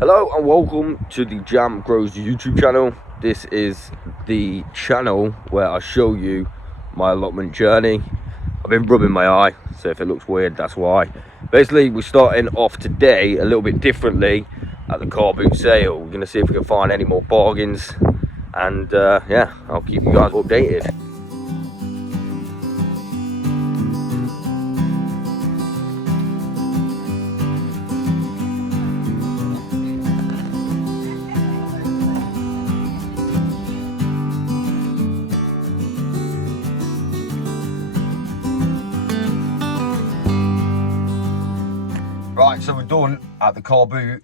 Hello and welcome to the Jam Grows YouTube channel. This is the channel where I show you my allotment journey. I've been rubbing my eye, so if it looks weird, that's why. Basically, we're starting off today a little bit differently at the car boot sale. We're going to see if we can find any more bargains, and yeah, I'll keep you guys updated. Right, so we're done at the car boot.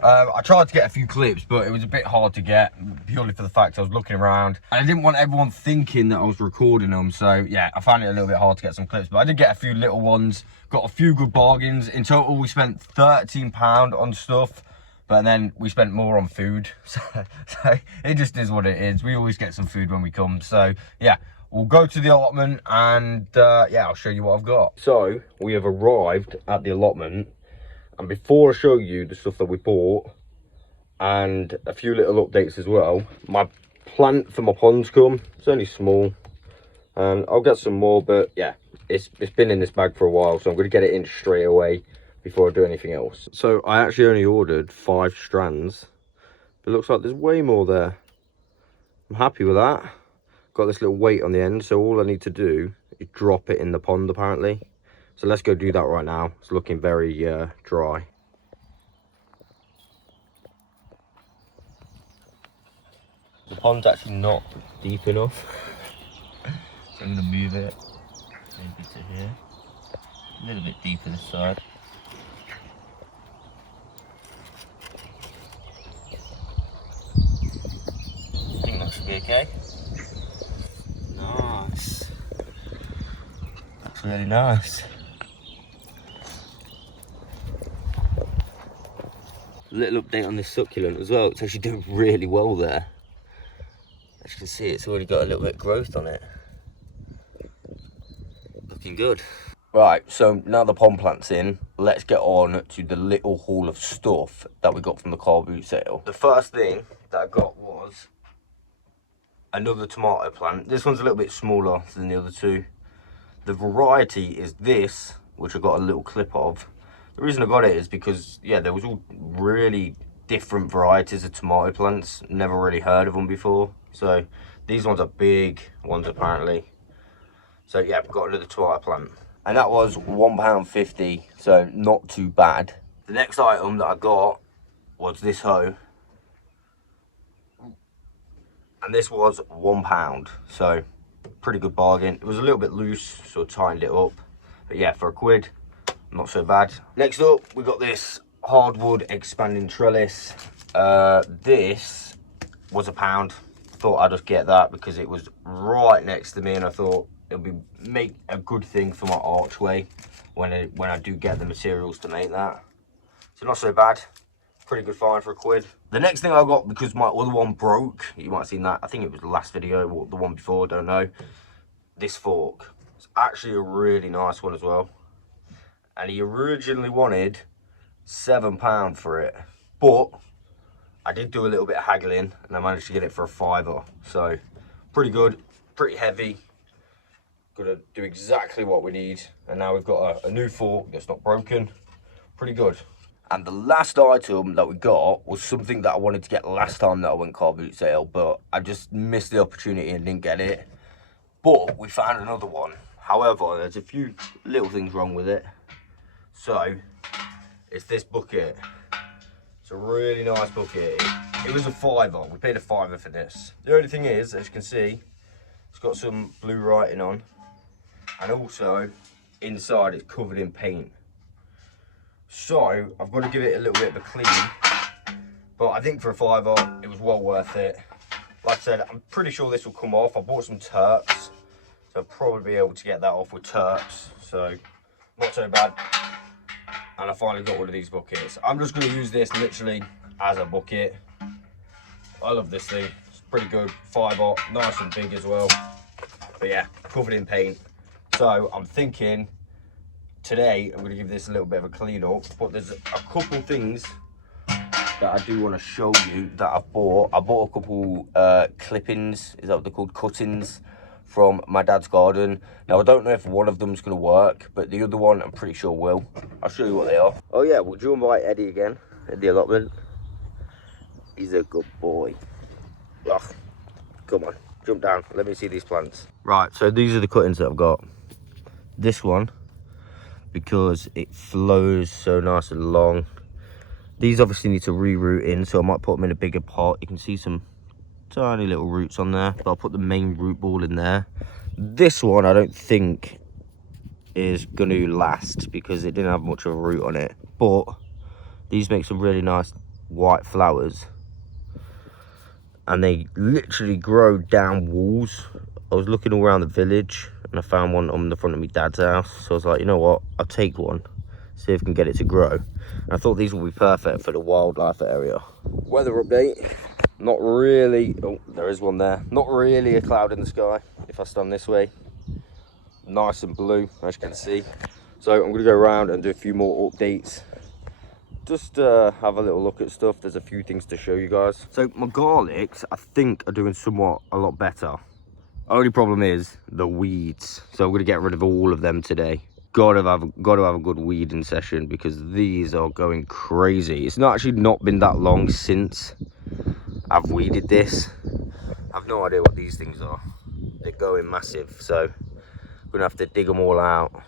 I tried to get a few clips, but it was a bit hard to get, purely for the fact I was looking around. And I didn't want everyone thinking that I was recording them, so yeah, I found it a little bit hard to get some clips. But I did get a few little ones, got a few good bargains. In total, we spent £13 on stuff, but then we spent more on food. So it just is what it is. We always get some food when we come, so yeah. We'll go to the allotment and yeah, I'll show you what I've got. So we have arrived at the allotment. And before I show you the stuff that we bought and a few little updates as well, my plant for my ponds come. It's only small and I'll get some more, but yeah, it's been in this bag for a while, so I'm going to get it in straight away before I do anything else. So I actually only ordered 5 strands, but it looks like there's way more there. I'm happy with that. Got this little weight on the end, so all I need to do is drop it in the pond apparently. So let's go do that right now. It's looking very dry. The pond's actually not deep enough. So I'm going to move it maybe to here. A little bit deeper this side. I think that should be okay. Nice. That's really nice. Little update on this succulent as well. It's actually doing really well there. As you can see, it's already got a little bit of growth on it. Looking good. Right, so now the pond plant's in, let's get on to the little haul of stuff that we got from the car boot sale. The first thing that I got was another tomato plant. This one's a little bit smaller than the other two. The variety is this, which I got a little clip of. The reason I got it is because, yeah, there was all really different varieties of tomato plants. Never really heard of them before. So these ones are big ones apparently. So yeah, we've got another tomato plant. And that was £1.50, so not too bad. The next item that I got was this hoe. And this was £1, so pretty good bargain. It was a little bit loose, so I tightened it up. But yeah, for £1, not so bad. Next up, we got this hardwood expanding trellis. This was £1. Thought I'd just get that because it was right next to me, and I thought it'll make a good thing for my archway when I do get the materials to make that. So not so bad. Pretty good find for £1. The next thing I got, because my other one broke, you might have seen that, I think it was the last video or the one before, don't know. This fork. It's actually a really nice one as well. And he originally wanted £7 for it, but I did do a little bit of haggling and I managed to get it for £5. So pretty good, pretty heavy. Gonna do exactly what we need, and now we've got a new fork that's not broken. Pretty good. And the last item that we got was something that I wanted to get last time that I went car boot sale, but I just missed the opportunity and didn't get it. But we found another one. However, there's a few little things wrong with it. So it's this bucket. It's a really nice bucket. It was £5. We paid £5 for this. The only thing is, as you can see, it's got some blue writing on, and also inside it's covered in paint. So I've got to give it a little bit of a clean, but I think for £5 it was well worth it. Like I said, I'm pretty sure this will come off. I bought some Turks, so I'll probably be able to get that off with Turks, so not so bad. And I finally got one of these buckets. I'm just going to use this literally as a bucket. I love this thing. It's pretty good. £5, nice and big as well. But yeah, covered in paint. So I'm thinking today I'm going to give this a little bit of a clean up, but there's a couple things that I do want to show you that I bought a couple clippings, is that what they're called, cuttings, from my dad's garden. Now I don't know if one of them's going to work, but the other one I'm pretty sure will. I'll show you what they are. Oh yeah, we'll join by Eddie again at the allotment. He's a good boy. Ugh. Come on, jump down, let me see these plants. Right, so these are the cuttings that I've got. This one, because it flows so nice and long. These obviously need to re-root in, so I might put them in a bigger pot. You can see some tiny little roots on there, but I'll put the main root ball in there. This one I don't think is going to last because it didn't have much of a root on it, but these make some really nice white flowers, and they literally grow down walls. I was looking all around the village and I found one on the front of my dad's house, so I was like, you know what, I'll take one, see if I can get it to grow. And I thought these would be perfect for the wildlife area. Weather update, not really, oh there is one there, not really a cloud in the sky if I stand this way. Nice and blue, as you can see. So I'm going to go around and do a few more updates, just have a little look at stuff. There's a few things to show you guys. So my garlics I think are doing somewhat a lot better. Only problem is the weeds, so I'm going to get rid of all of them today. Gotta have a good weeding session because these are going crazy. It's not been that long since I've weeded this. I've no idea what these things are. They're going massive, so I'm gonna have to dig them all out,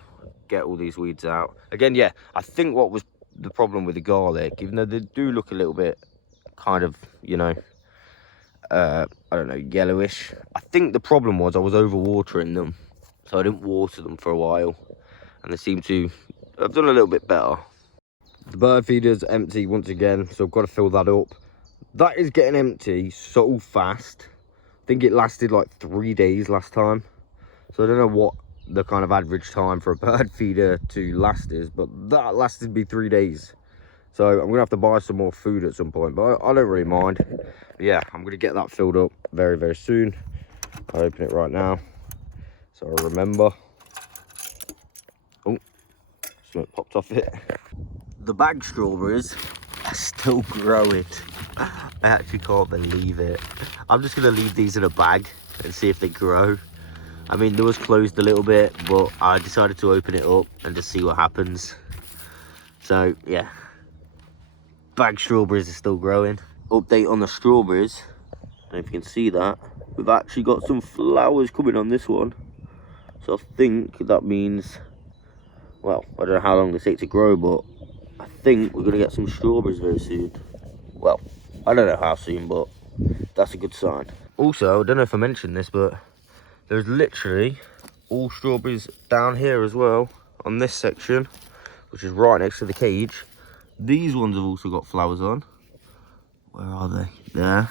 get all these weeds out again. Yeah, I think what was the problem with the garlic, even though they do look a little bit kind of, you know, I don't know, yellowish, I think the problem was I was over watering them, so I didn't water them for a while, and they seem to have done a little bit better. The bird feeder's empty once again, so I've got to fill that up. That is getting empty so fast. I think it lasted like 3 days last time, so I don't know what the kind of average time for a bird feeder to last is, but that lasted me 3 days. So I'm gonna have to buy some more food at some point, but I don't really mind. But yeah, I'm gonna get that filled up very, very soon. I'll open it right now so I remember. Oh, something popped off it. The bag strawberries are still growing. I actually can't believe it. I'm just gonna leave these in a bag and see if they grow. I mean, they was closed a little bit, but I decided to open it up and just see what happens. So yeah, bag strawberries are still growing. Update on the strawberries, I don't know if you can see that, we've actually got some flowers coming on this one, so I think that means, well, I don't know how long they take to grow, but I think we're gonna get some strawberries very soon. Well, I don't know how soon, but that's a good sign. Also, I don't know if I mentioned this, but there's literally all strawberries down here as well on this section, which is right next to the cage. These ones have also got flowers on. Where are they? There.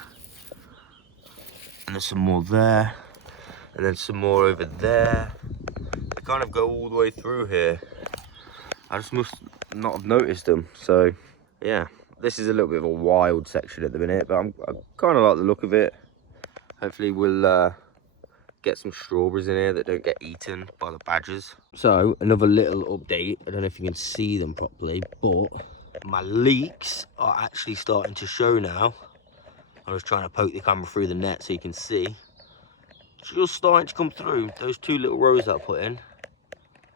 And there's some more there. And then some more over there. They kind of go all the way through here. I just must not have noticed them. So, yeah. This is a little bit of a wild section at the minute, but I kind of like the look of it. Hopefully we'll get some strawberries in here that don't get eaten by the badgers. So, another little update. I don't know if you can see them properly, but my leeks are actually starting to show now. I was trying to poke the camera through the net so you can see. Just starting to come through, those 2 little rows that I put in.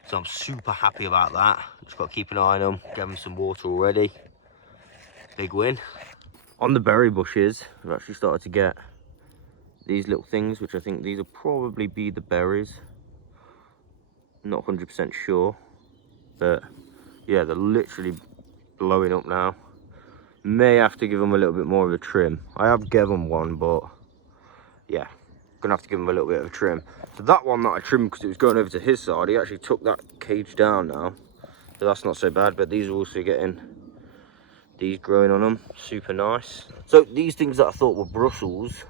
So I'm super happy about that. Just got to keep an eye on them, give them some water already. Big win. On the berry bushes, I've actually started to get these little things, which I think these will probably be the berries. Not 100% sure, but yeah, they're literally blowing up now. May have to give them a little bit more of a trim. I have given them one, but yeah, gonna have to give them a little bit of a trim. So that one that I trimmed because it was going over to his side, he actually took that cage down now, so that's not so bad. But these are also getting these growing on them, super nice. So these things that I thought were Brussels,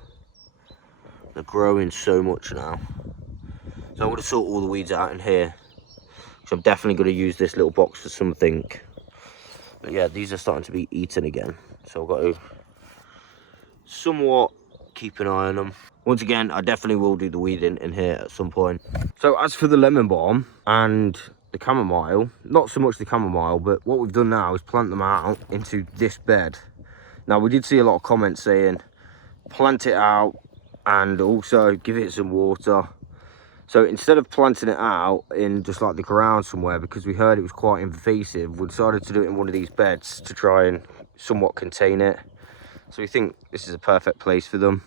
they're growing so much now. So I'm going to sort all the weeds out in here, so I'm definitely going to use this little box for something. But yeah, these are starting to be eaten again, so I've got to somewhat keep an eye on them. Once again, I definitely will do the weeding in here at some point. So as for the lemon balm and the chamomile, not so much the chamomile, but what we've done now is plant them out into this bed. Now, we did see a lot of comments saying plant it out and also give it some water. So instead of planting it out in just like the ground somewhere, because we heard it was quite invasive, we decided to do it in one of these beds to try and somewhat contain it. So we think this is a perfect place for them.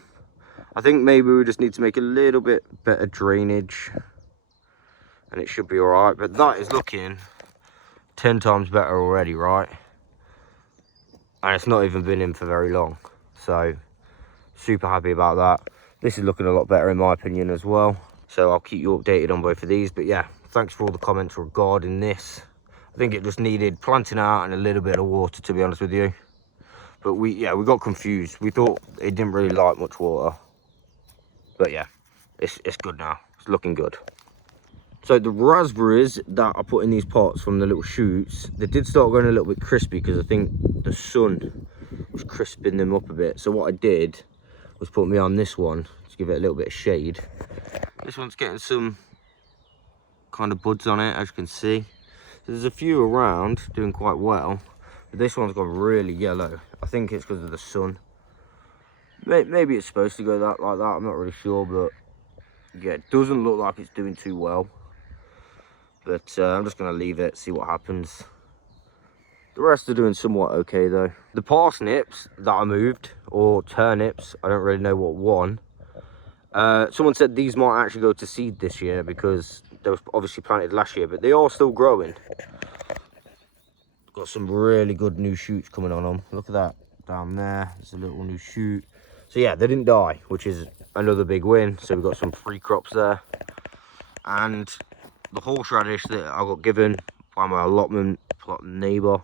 I think maybe we just need to make a little bit better drainage and it should be all right. But that is looking 10 times better already, right? And it's not even been in for very long. So super happy about that. This is looking a lot better in my opinion as well. So I'll keep you updated on both of these. But yeah, thanks for all the comments regarding this. I think it just needed planting out and a little bit of water, to be honest with you. But we got confused. We thought it didn't really like much water. But yeah, it's good now. It's looking good. So the raspberries that I put in these pots from the little shoots, they did start going a little bit crispy because I think the sun was crisping them up a bit. So what I did was put me on this one to give it a little bit of shade. This one's getting some kind of buds on it, as you can see. So there's a few around doing quite well, but this one's gone really yellow. I think it's because of the sun. Maybe it's supposed to go like that, I'm not really sure, but yeah, it doesn't look like it's doing too well. But I'm just going to leave it, see what happens. The rest are doing somewhat okay though. The parsnips that I moved, or turnips, I don't really know what one. Someone said these might actually go to seed this year because they were obviously planted last year, but they are still growing. Got some really good new shoots coming on them. Look at that down there. There's a little new shoot. So yeah, they didn't die, which is another big win. So we've got some free crops there. And the horseradish that I got given by my allotment plot neighbour,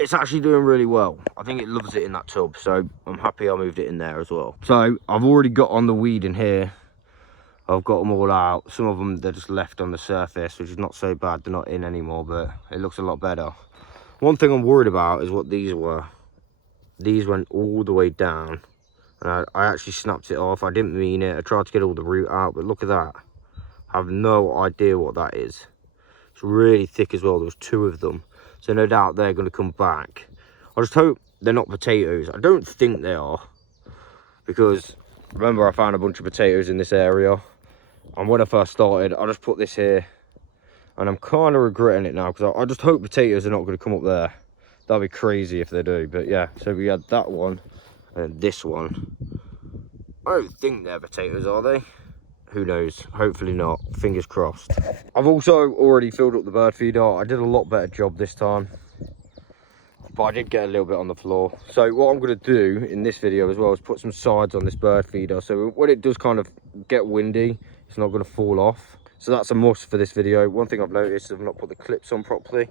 it's actually doing really well. I think it loves it in that tub, so I'm happy I moved it in there as well. So I've already got on the weed in here. I've got them all out. Some of them, they're just left on the surface, which is not so bad. They're not in anymore, but it looks a lot better. One thing I'm worried about is what these were. These went all the way down, and I actually snapped it off. I didn't mean it. I tried to get all the root out, but look at that. I have no idea what that is. It's really thick as well. There was 2 of them. So no doubt they're going to come back. I just hope they're not potatoes. I don't think they are. Because remember, I found a bunch of potatoes in this area. And when I first started, I just put this here. And I'm kind of regretting it now. Because I just hope potatoes are not going to come up there. That'd be crazy if they do. But yeah, so we had that one. And this one. I don't think they're potatoes, are they? Who knows? Hopefully not. Fingers crossed. I've also already filled up the bird feeder. I did a lot better job this time, but I did get a little bit on the floor. So what I'm going to do in this video as well is put some sides on this bird feeder, so when it does kind of get windy, it's not going to fall off. So that's a must for this video. One thing I've noticed is I've not put the clips on properly.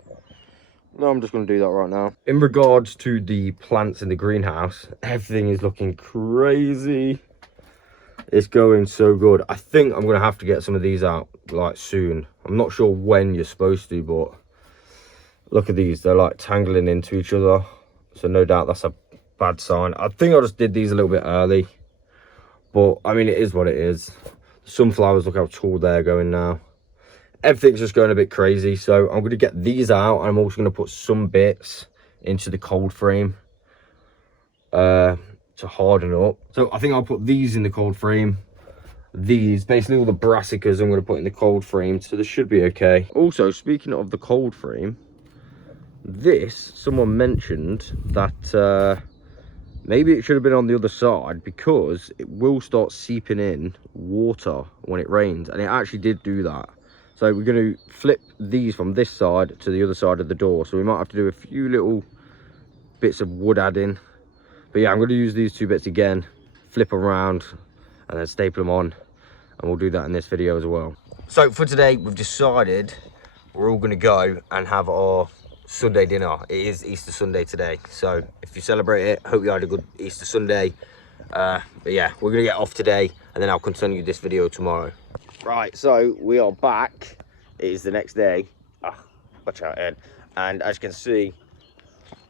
No, I'm just going to do that right now. In regards to the plants in the greenhouse, everything is looking crazy. It's going so good. I think I'm going to have to get some of these out like soon. I'm not sure when you're supposed to, but look at these. They're like tangling into each other. So no doubt that's a bad sign. I think I just did these a little bit early. But I mean, it is what it is. Sunflowers, look how tall they're going now. Everything's just going a bit crazy. So I'm going to get these out. I'm also going to put some bits into the cold frame. To harden up. So I think I'll put these in the cold frame. These, basically all the brassicas I'm going to put in the cold frame, so this should be okay. Also, speaking of the cold frame, someone mentioned that maybe it should have been on the other side because it will start seeping in water when it rains, and it actually did do that. So we're going to flip these from this side to the other side of the door, so we might have to do a few little bits of wood adding. But yeah, I'm going to use these 2 bits again, flip around, and then staple them on. And we'll do that in this video as well. So for today, we've decided we're all going to go and have our Sunday dinner. It is Easter Sunday today. So if you celebrate it, hope you had a good Easter Sunday. But yeah, we're going to get off today, and then I'll continue this video tomorrow. Right, so we are back. It is the next day. Watch out, Ed. And as you can see,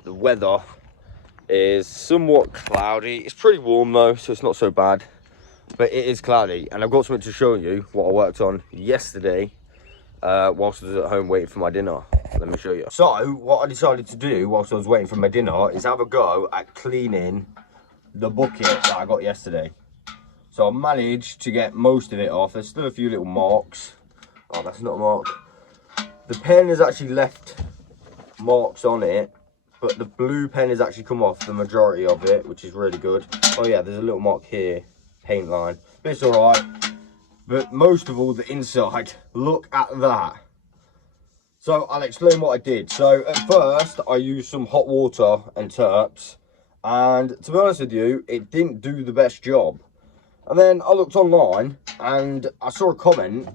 the weather is somewhat cloudy. It's pretty warm though, so it's not so bad, but it is cloudy. And I've got something to show you what I worked on yesterday whilst I was at home waiting for my dinner. let me show you. So what I decided to do whilst I was waiting for my dinner is have a go at cleaning the bucket that I got yesterday. So I managed to get most of it off. There's still a few little marks. Oh, that's not a mark. The pen has actually left marks on it, but the blue pen has actually come off the majority of it, which is really good. Oh yeah, there's a little mark here, paint line, but it's all right. But most of all, the inside, look at that. So I'll explain what I did. So at first I used some hot water and terps, and to be honest with you, it didn't do the best job. And then I looked online and I saw a comment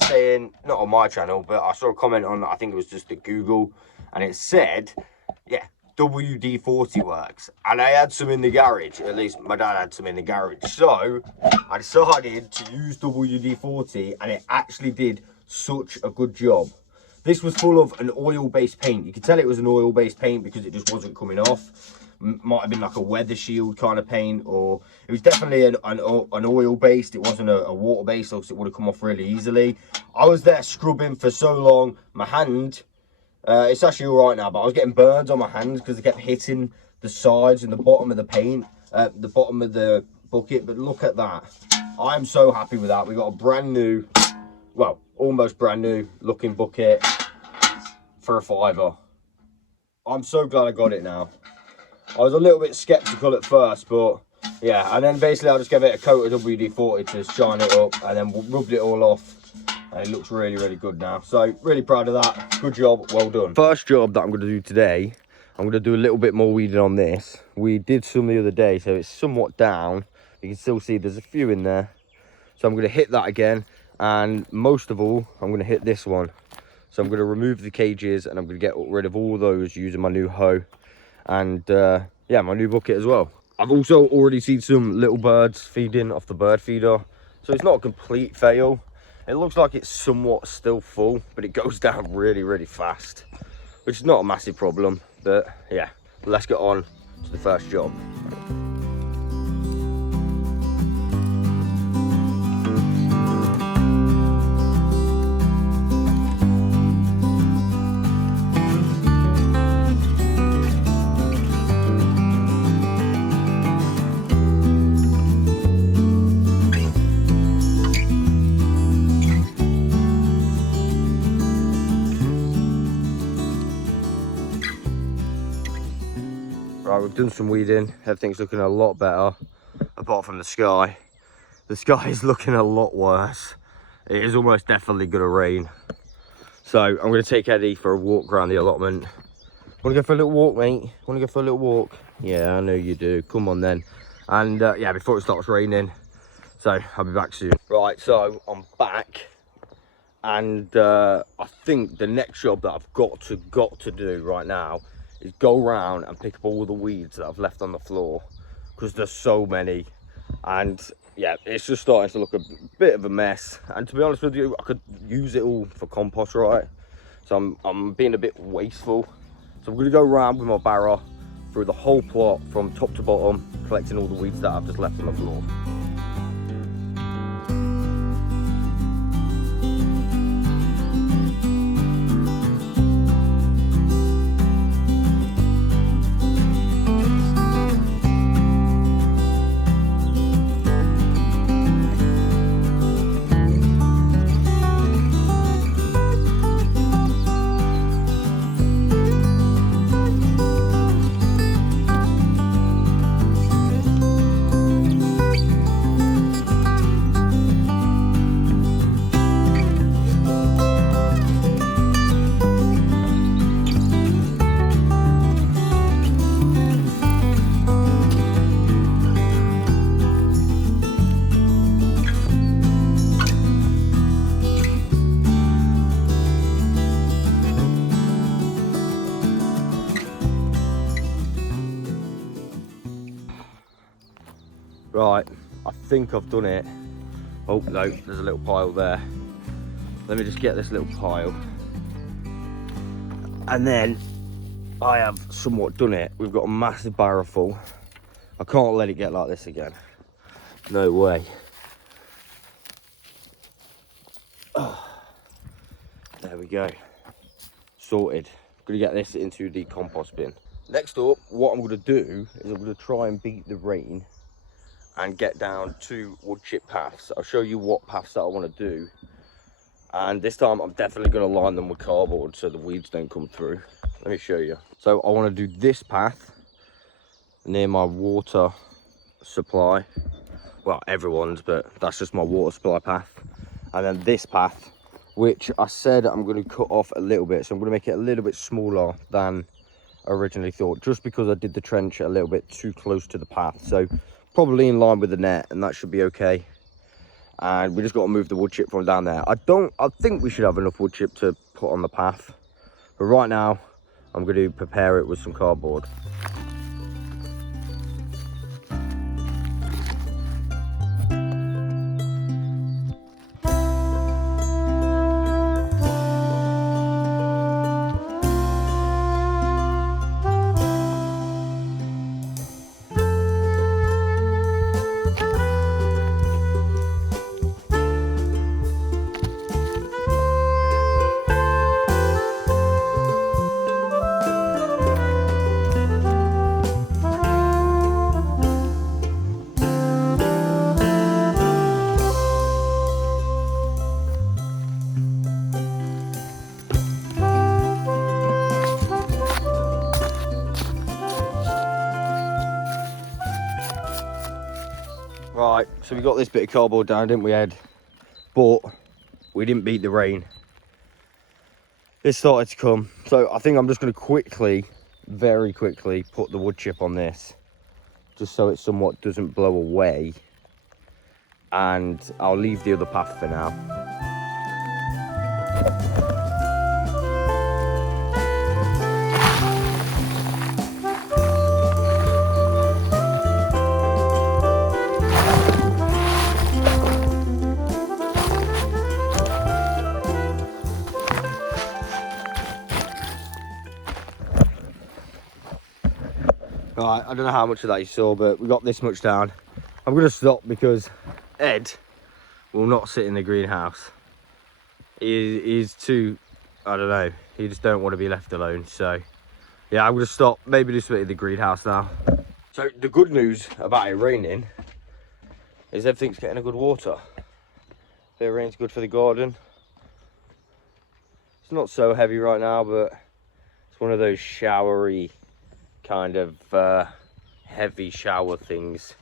saying, not on my channel, but I saw a comment on, I think it was just the Google, and it said, yeah, WD-40 works. And I had some in the garage, at least my dad had some in the garage. So I decided to use WD-40, and it actually did such a good job. This was full of an oil-based paint. You could tell it was an oil-based paint because it just wasn't coming off. Might have been like a weather shield kind of paint, or it was definitely an oil-based. It wasn't a water-based, else it would have come off really easily. I was there scrubbing for so long. My hand, it's actually all right now, but I was getting burns on my hands because they kept hitting the sides and the bottom of the paint, the bottom of the bucket. But look at that. I'm so happy with that. We got a brand new, well, almost brand new looking bucket for £5. I'm so glad I got it now. I was a little bit skeptical at first, but yeah, and then basically I just gave it a coat of WD-40 to shine it up, and then rubbed it all off, and it looks really, really good now. So really proud of that. Good job, well done. First job that I'm going to do today, I'm going to do a little bit more weeding on this. We did some the other day, so it's somewhat down. You can still see there's a few in there. So I'm going to hit that again, and most of all, I'm going to hit this one. So I'm going to remove the cages, and I'm going to get rid of all those using my new hoe. And yeah, my new bucket as well. I've also already seen some little birds feeding off the bird feeder, so it's not a complete fail. It looks like it's somewhat still full, but it goes down really, really fast, which is not a massive problem. But yeah, let's get on to the first job. Right, we've done some weeding. Everything's looking a lot better, apart from the sky. The sky is looking a lot worse. It is almost definitely going to rain. So I'm going to take Eddie for a walk around the allotment. Want to go for a little walk, mate? Want to go for a little walk? Yeah, I know you do. Come on then. And yeah, before it starts raining. So I'll be back soon. Right, so I'm back. And I think the next job that I've got to do right now is go around and pick up all the weeds that I've left on the floor, because there's so many. And yeah, it's just starting to look a bit of a mess, and to be honest with you, I could use it all for compost, right? So I'm being a bit wasteful. So I'm going to go around with my barrow through the whole plot from top to bottom, collecting all the weeds that I've just left on the floor. Right, I think I've done it. Oh no, there's a little pile there. Let me just get this little pile. And then I have somewhat done it. We've got a massive barrow full. I can't let it get like this again. No way. Oh, there we go. sorted. I'm gonna get this into the compost bin. Next up, what I'm gonna do is I'm gonna try and beat the rain and get down 2 wood chip paths. I'll show you what paths that I want to do, and this time I'm definitely going to line them with cardboard so the weeds don't come through. Let me show you. So I want to do this path near my water supply, well, everyone's, but that's just my water supply path, and then this path, which I said I'm going to cut off a little bit, so I'm going to make it a little bit smaller than I originally thought, just because I did the trench a little bit too close to the path. So probably in line with the net, and that should be okay. And we just got to move the wood chip from down there. I think we should have enough wood chip to put on the path, but right now I'm going to prepare it with some cardboard. Right, so we got this bit of cardboard down, didn't we, Ed? But we didn't beat the rain. It started to come. So I think I'm just going to quickly, very quickly, put the wood chip on this, just so it somewhat doesn't blow away. And I'll leave the other path for now. Right, I don't know how much of that you saw, but we got this much down. I'm going to stop because Ed will not sit in the greenhouse. He's too, I don't know, he just don't want to be left alone. So yeah, I'm going to stop, maybe do something in the greenhouse now. So the good news about it raining is everything's getting a good water. Bit of rain's good for the garden. It's not so heavy right now, but it's one of those showery kind of heavy shower things,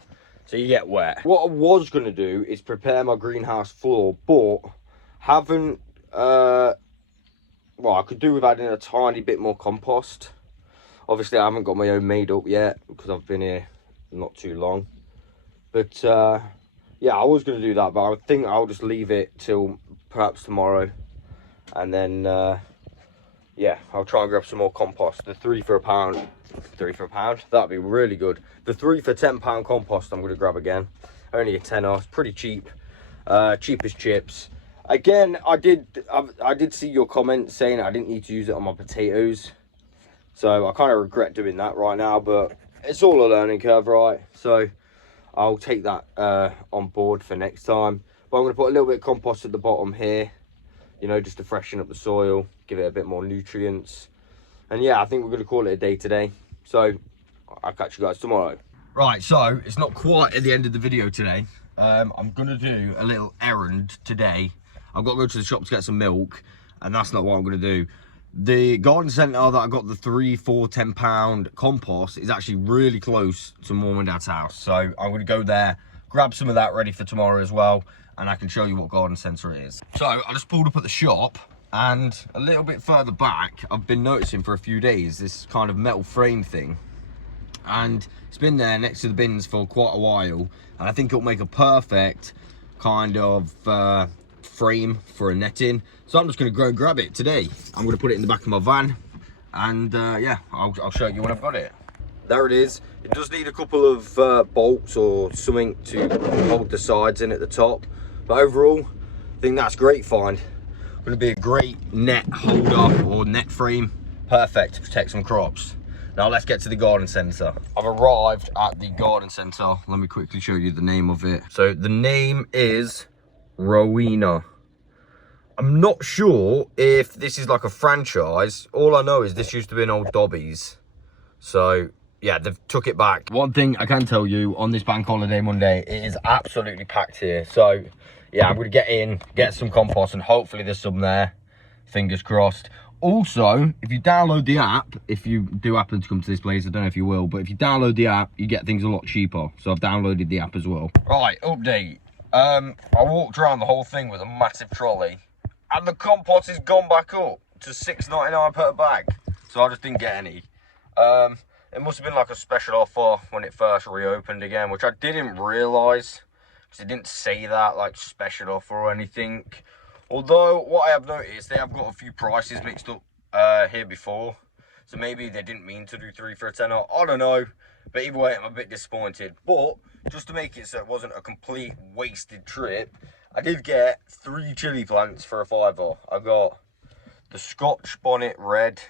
so you get wet. What I was going to do is prepare my greenhouse floor, but haven't well, I could do with adding a tiny bit more compost. Obviously I haven't got my own made up yet because I've been here not too long, but yeah, I was going to do that, but I think I'll just leave it till perhaps tomorrow, and then yeah, I'll try and grab some more compost. The 3 for £1. 3 for £1, that'd be really good. The 3 for £10 compost I'm going to grab again. Only a tenner, it's pretty cheap. Cheap as chips. Again, I did see your comment saying I didn't need to use it on my potatoes, so I kind of regret doing that right now, but it's all a learning curve, right? So I'll take that on board for next time. But I'm going to put a little bit of compost at the bottom here, you know, just to freshen up the soil, give it a bit more nutrients. And yeah, I think we're going to call it a day today. So I'll catch you guys tomorrow. Right, so it's not quite at the end of the video today. I'm going to do a little errand today. I've got to go to the shop to get some milk, and that's not what I'm going to do. The garden centre that I got the 3, 4, £10 compost is actually really close to Mum and Dad's house. So I'm going to go there, grab some of that ready for tomorrow as well, and I can show you what garden centre it is. So I just pulled up at the shop, and a little bit further back, I've been noticing for a few days this kind of metal frame thing, and it's been there next to the bins for quite a while, and I think it'll make a perfect kind of frame for a netting. So I'm just going to go grab it today. I'm going to put it in the back of my van, and yeah, I'll show you when I've got it. There it is. It does need a couple of bolts or something to hold the sides in at the top, but overall I think that's great find. Going to be a great net holder or net frame, perfect to protect some crops. Now let's get to the garden centre. I've arrived at the garden centre. Let me quickly show you the name of it. So the name is Rowena. I'm not sure if this is like a franchise. All I know is this used to be an old Dobby's. So, yeah, they've took it back. One thing I can tell you, on this bank holiday Monday, it is absolutely packed here. So, yeah, I'm going to get in, get some compost, and hopefully there's some there. Fingers crossed. Also, if you download the app, if you do happen to come to this place, I don't know if you will, but if you download the app, you get things a lot cheaper. So I've downloaded the app as well. Right, update. I walked around the whole thing with a massive trolley, and the compost has gone back up to $6.99 per bag. So I just didn't get any. It must have been like a special offer when it first reopened again, which I didn't realise, because it didn't say that, like special offer or anything. Although, what I have noticed, they have got a few prices mixed up here before. So maybe they didn't mean to do 3 for a tenner. I don't know. But either way, I'm a bit disappointed. But, just to make it so it wasn't a complete wasted trip, I did get 3 chilli plants for a £5. I got the Scotch Bonnet Red.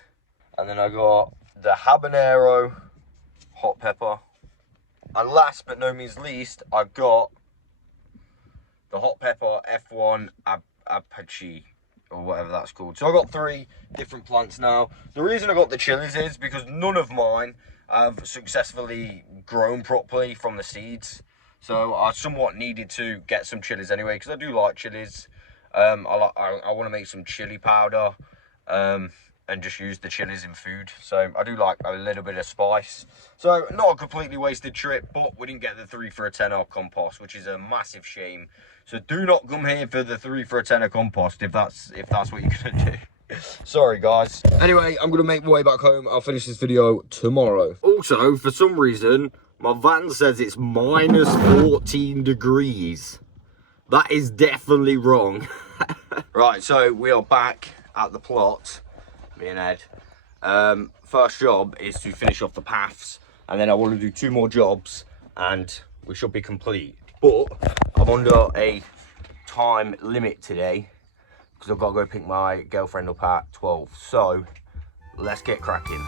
And then I got the Habanero Hot Pepper. And last but no means least, I got the Hot Pepper F1 Apache, or whatever that's called. So I got 3 different plants now. The reason I got the chilies is because none of mine have successfully grown properly from the seeds. So I somewhat needed to get some chilies anyway, because I do like chilies. I want to make some chili powder and just use the chilies in food. So I do like a little bit of spice. So not a completely wasted trip, but we didn't get the 3 for a tenner compost, which is a massive shame. So do not come here for the 3 for a tenner compost if that's what you're gonna do. Sorry guys. Anyway, I'm gonna make my way back home. I'll finish this video tomorrow. Also, for some reason, my van says it's minus 14 degrees. That is definitely wrong. Right, so we are back at the plot, me and Ed. First job is to finish off the paths, and then I want to do 2 more jobs, and we should be complete. But I'm under a time limit today, because I've got to go pick my girlfriend up at 12. So, let's get cracking.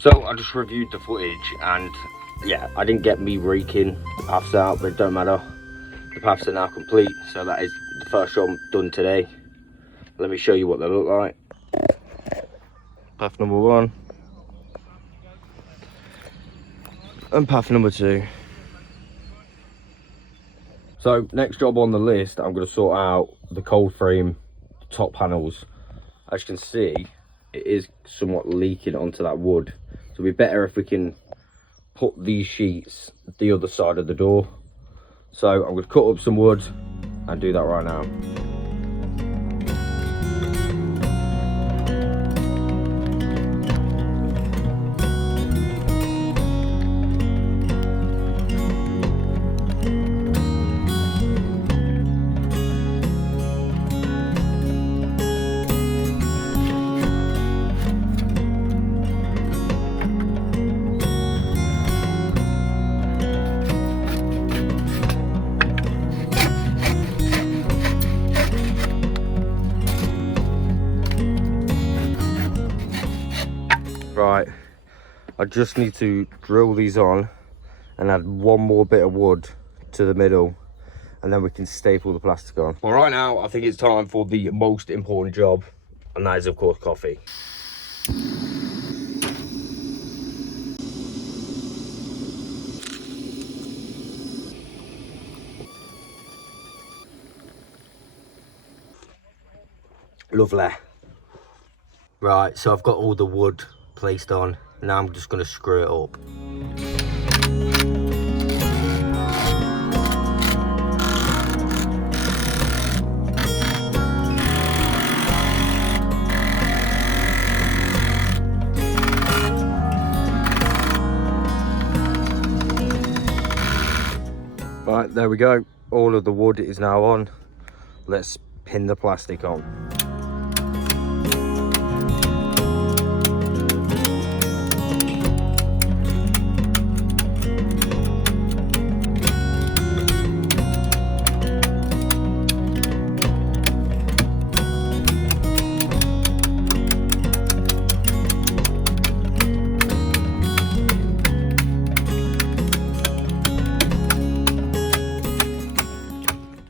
So I just reviewed the footage, and yeah, I didn't get me raking the paths out, but it don't matter. The paths are now complete, so that is the first job done today. Let me show you what they look like. Path number 1 and path number 2. So next job on the list, I'm going to sort out the cold frame top panels. As you can see, it is somewhat leaking onto that wood. So it'd be better if we can put these sheets the other side of the door. So I'm going to cut up some wood and do that right now. Right, I just need to drill these on and add one more bit of wood to the middle, and then we can staple the plastic on. Well, right now, I think it's time for the most important job, and that is, of course, coffee. Lovely. Right, so I've got all the wood placed on. Now I'm just going to screw it up. Right, there we go. All of the wood is now on. Let's pin the plastic on.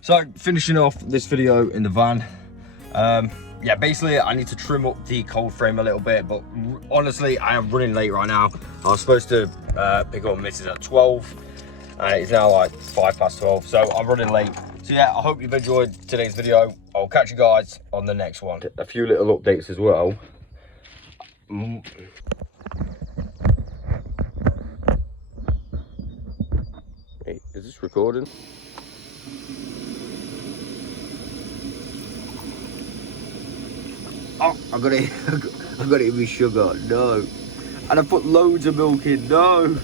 So, finishing off this video in the van. Yeah, basically I need to trim up the cold frame a little bit, but honestly I am running late right now. I was supposed to pick up Mrs. at 12 and it's now like 12:05, so I'm running late. So yeah, I hope you've enjoyed today's video. I'll catch you guys on the next one. A few little updates as well. Hey, is this recording? Oh, I got it in with sugar, no. And I put loads of milk in, no.